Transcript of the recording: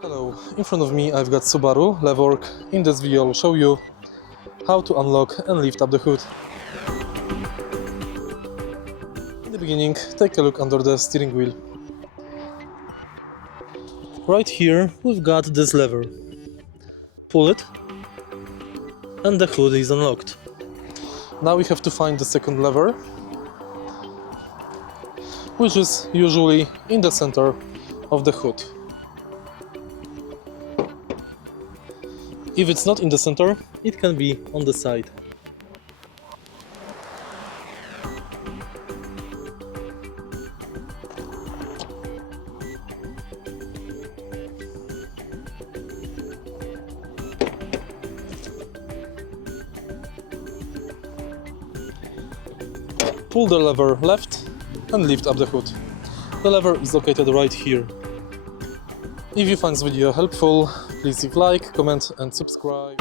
Hello, in front of me I've got Subaru Levorg. In this video I'll show you how to unlock and lift up the hood. In the beginning, take a look under the steering wheel. Right here we've got this lever. Pull it and the hood is unlocked. Now we have to find the second lever, which is usually in the center of the hood. If it's not in the center, it can be on the side. Pull the lever left and lift up the hood. The lever is located right here. If you find this video helpful, please leave like, comment and subscribe.